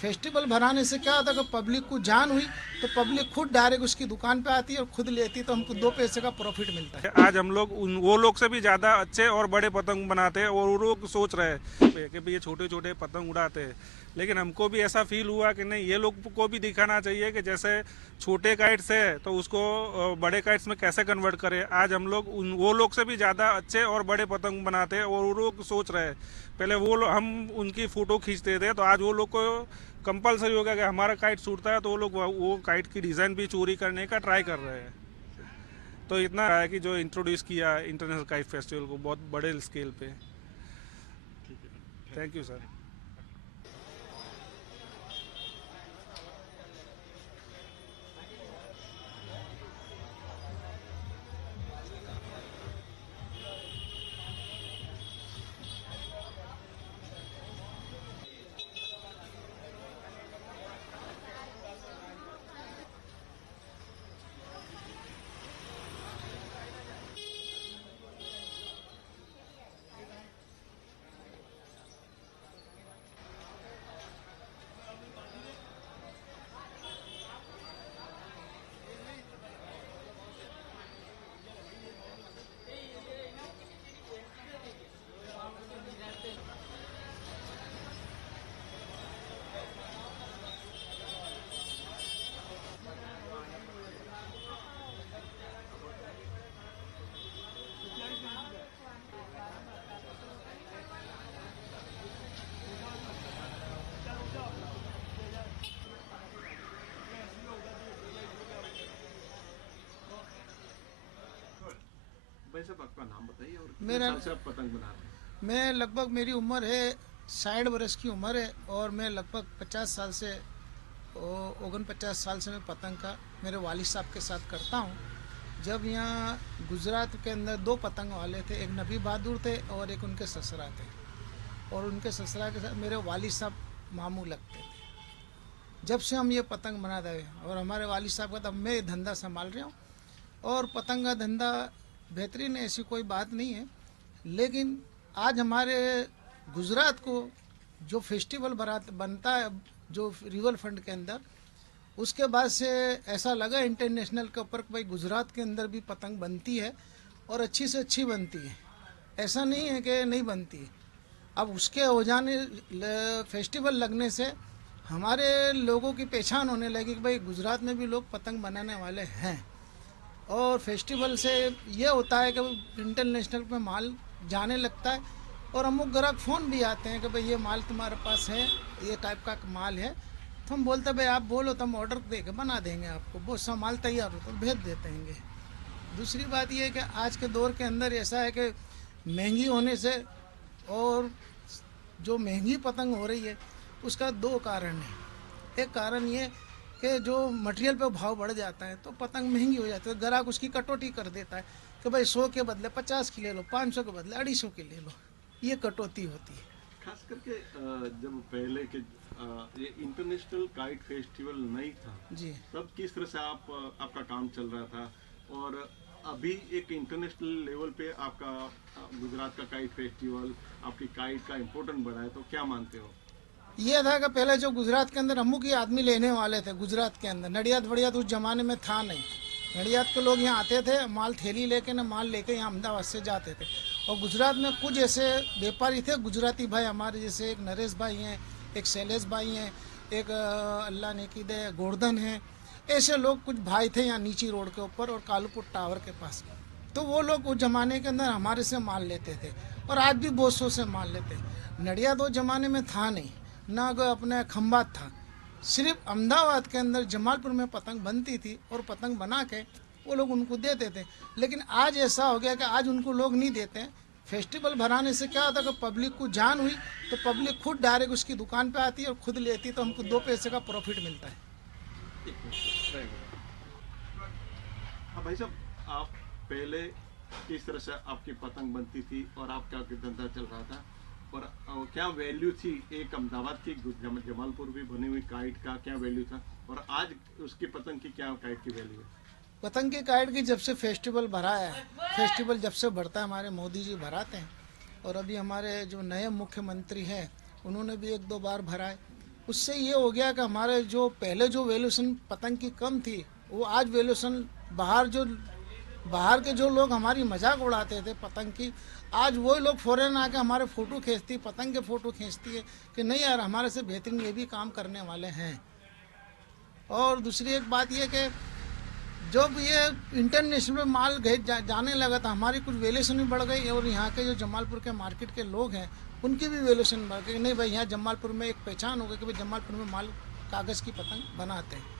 Festival बनाने से क्या होता है कि पब्लिक को जान हुई तो पब्लिक खुद डायरेक्ट उसकी दुकान पे आती है और खुद लेती है, तो हमको 2 पैसे का प्रॉफिट मिलता है। आज हम लोग वो लोग से भी ज़्यादा अच्छे और बड़े पतंग बनाते हैं और वो लोग सोच रहे हैं कि भाई ये छोटे छोटे पतंग उड़ाते हैं, लेकिन हमको भी ऐसा फील हुआ कि नहीं, ये लोग को भी दिखाना चाहिए कि जैसे छोटे काइट्स है तो उसको बड़े काइट्स में कैसे कन्वर्ट करें। आज हम लोग वो लोग से भी ज़्यादा अच्छे और बड़े पतंग बनाते हैं और वो लोग सोच रहे हैं। पहले हम उनकी फ़ोटो खींचते थे, तो आज वो लोग को कंपलसरी हो गया कि हमारा काइट छूटता है तो वो लोग वो काइट की डिज़ाइन भी चोरी करने का ट्राई कर रहे हैं। तो इतना है कि जो इंट्रोड्यूस किया इंटरनेशनल काइट फेस्टिवल को बहुत बड़े स्केल पे। Thank you sir. भाई साहब, आपका नाम बताइए और कितने मेरा साल से आप पतंग बना रहे हैं? मैं लगभग, मेरी उम्र है 60 वर्ष की उम्र है और मैं लगभग 50 साल से 49 साल से मैं पतंग का मेरे वालिद साहब के साथ करता हूँ। जब यहाँ गुजरात के अंदर 2 पतंग वाले थे, एक नबी बहादुर थे और एक उनके ससुरा थे, और उनके ससुरा के साथ मेरे वालिद साहब मामू लगते थे। जब से हम ये पतंग बनाते हैं और हमारे वालिद साहब का, तब मैं ये धंधा संभाल रहा हूँ और पतंग का धंधा बेहतरीन है, ऐसी कोई बात नहीं है। लेकिन आज हमारे गुजरात को जो फेस्टिवल बनता है जो रिवर फ्रंट के अंदर, उसके बाद से ऐसा लगा इंटरनेशनल के ऊपर कि भाई गुजरात के अंदर भी पतंग बनती है और अच्छी से अच्छी बनती है, ऐसा नहीं है कि नहीं बनती है। अब उसके हो जाने फेस्टिवल लगने से हमारे लोगों की पहचान होने लगी कि भाई गुजरात में भी लोग पतंग बनाने वाले हैं, और फेस्टिवल से ये होता है कि इंटरनेशनल में माल जाने लगता है और अमुक ग्राहक फ़ोन भी आते हैं कि भाई ये माल तुम्हारे पास है, ये टाइप का माल है, तो हम बोलते हैं भाई आप बोलो तो हम ऑर्डर दे के बना देंगे आपको, बहुत सा माल तैयार हो तो भेज देते हैं। दूसरी बात ये है कि आज के दौर के अंदर ऐसा है कि महंगी होने से, और जो महंगी पतंग हो रही है उसका 2 कारण है। एक कारण ये कि जो मटेरियल पे भाव बढ़ जाता है तो पतंग महंगी हो जाती है, ग्राहक उसकी कटौती कर देता है कि भाई 100 के बदले 50 की ले लो, 500 के बदले 250 की ले लो, ये कटौती होती है। खास करके जब पहले के ये इंटरनेशनल काइट फेस्टिवल नहीं था जी, तब किस तरह से आपका काम चल रहा था, और अभी एक इंटरनेशनल लेवल पे आपका गुजरात का काइट फेस्टिवल, आपकी काइट का इम्पोर्टेंट बढ़ा है, तो क्या मानते हो? ये था कि पहले जो गुजरात के अंदर अमुक ही आदमी लेने वाले थे, गुजरात के अंदर नडियाद वड़ियाद उस ज़माने में था नहीं। नडियाद के लोग यहाँ आते थे, माल थैली लेके ना माल लेके यहाँ अहमदाबाद से जाते थे, और गुजरात में कुछ ऐसे व्यापारी थे गुजराती भाई हमारे, जैसे एक नरेश भाई हैं, एक शैलेश भाई हैं, एक अल्लाह ने की दे गोवर्धन हैं, ऐसे लोग कुछ भाई थे यहाँ नीची रोड के ऊपर और कालूपुर टावर के पास। तो वो लोग उस ज़माने के अंदर हमारे से माल लेते थे और आज भी बहुत सौ से माल लेते हैं। नडियाद उस ज़माने में था नहीं, ना कोई अपने खंबात था, सिर्फ अहमदाबाद के अंदर जमालपुर में पतंग बनती थी और पतंग बना के वो लोग उनको देते थे। लेकिन आज ऐसा हो गया कि आज उनको लोग नहीं देते हैं। फेस्टिवल बनाने से क्या होता है कि पब्लिक को जान हुई तो पब्लिक खुद डायरेक्ट उसकी दुकान पे आती है और खुद लेती है, तो हमको 2 पैसे का प्रॉफिट मिलता है। हाँ भाई साहब, आप पहले किस तरह से आपकी पतंग बनती थी और आपका धंधा चल रहा था, और क्या वैल्यू थी एक अहमदाबाद की जमालपुर भी बनी हुई काइट का, क्या वैल्यू था, और आज उसकी पतंग की क्या काइट की वैल्यू है? पतंग की काइट की जब से फेस्टिवल भरा है, फेस्टिवल जब से बढ़ता है हमारे मोदी जी भराते हैं, और अभी हमारे जो नए मुख्यमंत्री हैं उन्होंने भी 1-2 बार भरा है। उससे ये हो गया कि हमारे जो पहले जो वैल्यूएशन पतंग की कम थी, वो आज वैल्यूएशन बाहर के जो लोग हमारी मजाक उड़ाते थे पतंग की, आज वही लोग फौरन आके हमारे फ़ोटो खींचती, पतंग के फ़ोटो खींचती है कि नहीं यार हमारे से बेहतरीन ये भी काम करने वाले हैं। और दूसरी एक बात ये कि जब ये इंटरनेशनल माल जाने लगा था, हमारी कुछ वैल्यूएशन भी बढ़ गई और यहाँ के जो जमालपुर के मार्केट के लोग हैं उनकी भी वैल्यूएशन बढ़ गई। नहीं भाई, यहाँ जमालपुर में एक पहचान हो गई कि भाई जमालपुर में माल कागज़ की पतंग बनाते हैं।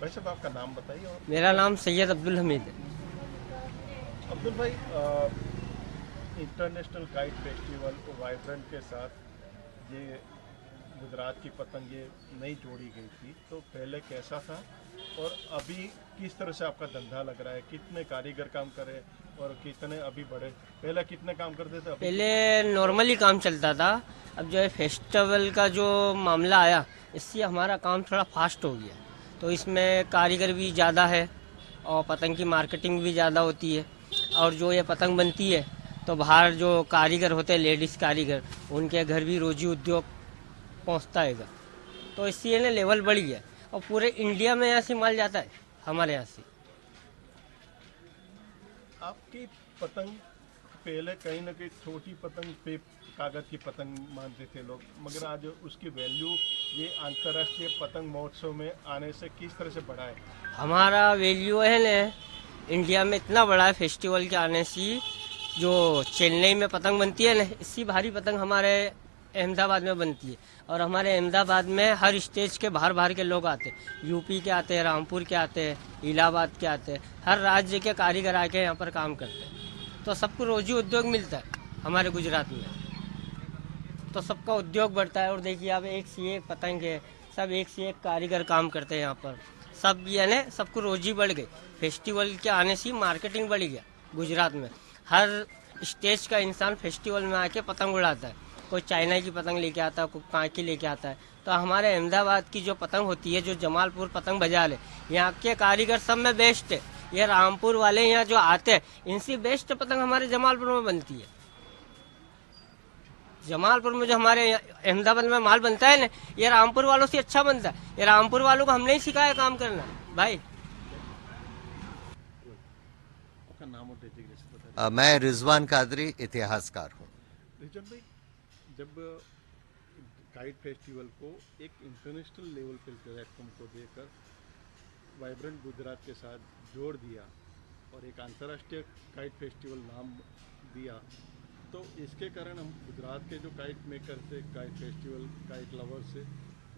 भाई साहब आपका नाम बताइए। और मेरा नाम सैयद अब्दुल हमीद है। अब्दुल भाई, इंटरनेशनल काइट फेस्टिवल वाइब्रेंट के साथ ये गुजरात की पतंग ये नई जोड़ी गई थी, तो पहले कैसा था और अभी किस तरह से आपका धंधा लग रहा है? कितने कारीगर काम करे और कितने अभी बढ़े? पहले कितने काम करते थे, अभी? पहले नॉर्मली काम चलता था, अब जो है फेस्टिवल का जो मामला आया इससे हमारा काम थोड़ा फास्ट हो गया। तो इसमें कारीगर भी ज़्यादा है और पतंग की मार्केटिंग भी ज़्यादा होती है। और जो ये पतंग बनती है तो बाहर जो कारीगर होते हैं, लेडीज़ कारीगर, उनके घर भी रोजी उद्योग पहुंचता है। तो इससे ना लेवल बढ़ गया और पूरे इंडिया में यहाँ से माल जाता है हमारे यहाँ से। आपकी पतंग पहले कहीं ना कहीं छोटी पतंग पे कागज की पतंग मानते थे लोग, मगर आज उसकी वैल्यू ये अंतर्राष्ट्रीय पतंग महोत्सव में आने से किस तरह से बढ़ा है? हमारा वैल्यू है ना इंडिया में इतना बड़ा है फेस्टिवल के आने से। जो चेन्नई में पतंग बनती है ना, इससी भारी पतंग हमारे अहमदाबाद में बनती है। और हमारे अहमदाबाद में हर स्टेज के बाहर बाहर के लोग आते हैं, यूपी के आते हैं, रामपुर के आते हैं, इलाहाबाद के आते हैं, हर राज्य के कारीगर आके यहाँ पर काम करते हैं। तो सबको रोजी उद्योग मिलता है हमारे गुजरात में, तो सबका उद्योग बढ़ता है। और देखिए आप एक से एक पतंग है, सब एक से एक कारीगर काम करते हैं यहाँ पर, सब यानी सबको रोजी बढ़ गई। फेस्टिवल के आने से मार्केटिंग बढ़ गया गुजरात में। हर स्टेज का इंसान फेस्टिवल में आके पतंग उड़ाता है, कोई चाइना की पतंग लेके आता है, कोई कहाँ की लेके आता है। तो हमारे अहमदाबाद की जो पतंग होती है, जो जमालपुर पतंग बाजार है, यहाँ के कारीगर सब में बेस्ट है। ये रामपुर वाले यहाँ जो आते हैं, इनसे बेस्ट पतंग हमारे जमालपुर में बनती है। जमालपुर में जो हमारे अहमदाबाद में माल बनता है ना, ये रामपुर वालों से अच्छा बनता है। ये रामपुर वालों को हमने ही सिखाया काम करना भाई। आपका नाम और डेजिग्नेशन बताइए। मैं रिजवान कादरी, इतिहासकार हूँ। रिजन भाई, जब काइट फेस्टिवल को एक इंटरनेशनल लेवल पे प्लेटफॉर्म को देकर वाइब्रेंट गुजरात के साथ जोड़ दिया और एक अंतर्राष्ट्रीय काइट फेस्टिवल नाम दिया, तो इसके कारण हम गुजरात के जो काइट मेकर थे, काइट फेस्टिवल, काइट लवर्स से,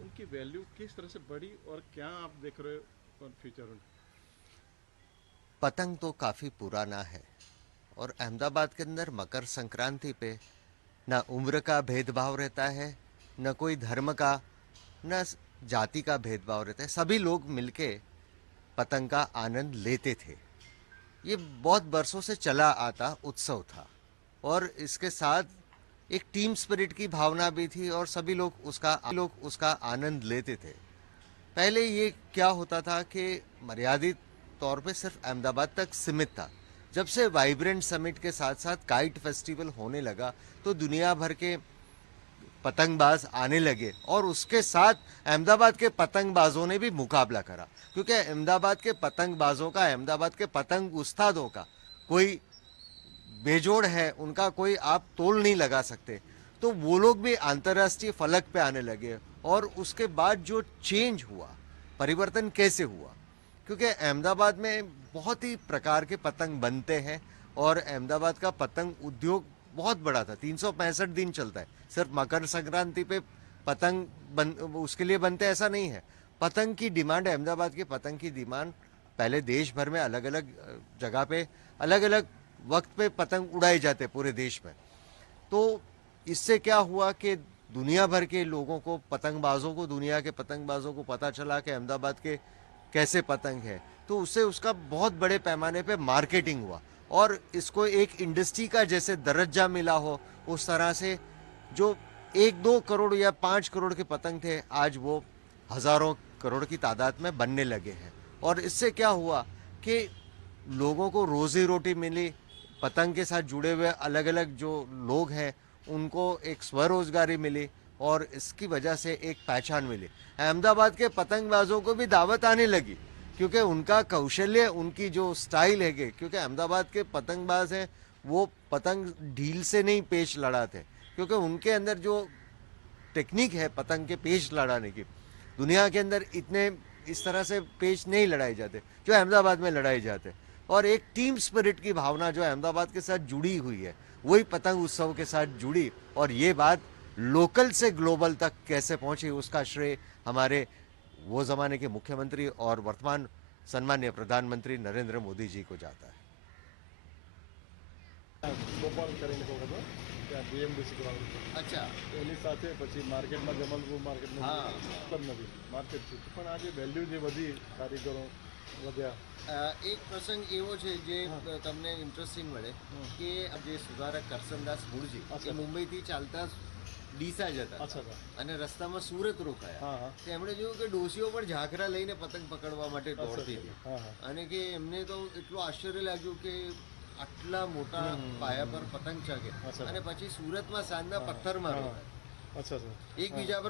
उनकी वैल्यू किस तरह से बढ़ी और क्या आप देख रहे हो फ्यूचर? पतंग तो काफ़ी पुराना है और अहमदाबाद के अंदर मकर संक्रांति पे न उम्र का भेदभाव रहता है, न कोई धर्म का, न जाति का भेदभाव रहता है। सभी लोग मिलके पतंग का आनंद लेते थे। ये बहुत बरसों से चला आता उत्सव था और इसके साथ एक टीम स्पिरिट की भावना भी थी और सभी लोग उसका आनंद लेते थे। पहले ये क्या होता था कि मर्यादित तौर पे सिर्फ अहमदाबाद तक सीमित था। जब से वाइब्रेंट समिट के साथ साथ काइट फेस्टिवल होने लगा तो दुनिया भर के पतंगबाज आने लगे और उसके साथ अहमदाबाद के पतंगबाजों ने भी मुकाबला करा, क्योंकि अहमदाबाद के पतंगबाजों का, अहमदाबाद के पतंग उस्तादों का कोई बेजोड़ है, उनका कोई आप तोल नहीं लगा सकते। तो वो लोग भी अंतर्राष्ट्रीय फलक पे आने लगे। और उसके बाद जो चेंज हुआ, परिवर्तन कैसे हुआ, क्योंकि अहमदाबाद में बहुत ही प्रकार के पतंग बनते हैं और अहमदाबाद का पतंग उद्योग बहुत बड़ा था। 365 दिन चलता है। सिर्फ मकर संक्रांति पे पतंग उसके लिए बनते ऐसा नहीं है। पतंग की डिमांड, अहमदाबाद के पतंग की डिमांड पहले देश भर में अलग अलग जगह पे अलग अलग वक्त पे पतंग उड़ाए जाते पूरे देश में। तो इससे क्या हुआ कि दुनिया भर के लोगों को, पतंगबाजों को, दुनिया के पतंगबाजों को पता चला कि अहमदाबाद के कैसे पतंग है। तो उससे उसका बहुत बड़े पैमाने पे मार्केटिंग हुआ और इसको एक इंडस्ट्री का जैसे दर्जा मिला हो, उस तरह से जो 1-2 करोड़ या 5 करोड़ के पतंग थे, आज वो हजारों करोड़ की तादाद में बनने लगे हैं। और इससे क्या हुआ कि लोगों को रोजी रोटी मिली, पतंग के साथ जुड़े हुए अलग अलग जो लोग हैं उनको एक स्वरोजगारी मिली और इसकी वजह से एक पहचान मिली। अहमदाबाद के पतंगबाजों को भी दावत आने लगी, क्योंकि उनका कौशल्य, उनकी जो स्टाइल है, क्योंकि अहमदाबाद के पतंगबाज हैं वो पतंग ढील से नहीं पेच लड़ाते, क्योंकि उनके अंदर जो टेक्निक है पतंग के पेच लड़ाने की, दुनिया के अंदर इतने इस तरह से पेच नहीं लड़ाए जाते जो अहमदाबाद में लड़ाए जाते। और एक टीम स्पिरिट की भावना जो अहमदाबाद के साथ जुड़ी हुई है, वही पतंग उत्सव के साथ जुड़ी। और ये बात लोकल से ग्लोबल तक कैसे पहुंची, उसका श्रेय हमारे वो ज़माने के मुख्यमंत्री और वर्तमान सम्मान्य प्रधानमंत्री नरेंद्र मोदी जी को जाता है। ગોપાલ કરીને કહું હતો ત્યાં BMDC ગ્રાઉન્ડ अच्छा, એની સાથે પછી માર્કેટમાં જમલપુર માર્કેટમાં હા. મતલબ નથી માર્કેટ છે પણ આજે વેલ્યુ જે વધી કારીગરો વધ્યા એક પ્રસંગ એવો છે જે તમને ઇન્ટરેસ્ટિંગ મળે કે જે સુધારક કરસનદાસ મૂળજી એ મુંબઈથી ચાલતા ડીસા જતા અચ્છા અચ્છા અને રસ્તામાં સુરત રોકાયા હા હા તો એમણે જોયું કે ડોસીઓ પણ ઝાંખરા લઈને પતંગ પકડવા માટે દોડતી હતી હા હા અને કે એમને તો એટલું આશ્ચર્ય લાગ્યું કે આટલા મોટા પાયા પર પતંગ ચગે અચ્છા. અને પછી સુરતમાં સાંજના પથ્થરમાં હા. રોકાય અચ્છા અચ્છા એકબીજા પર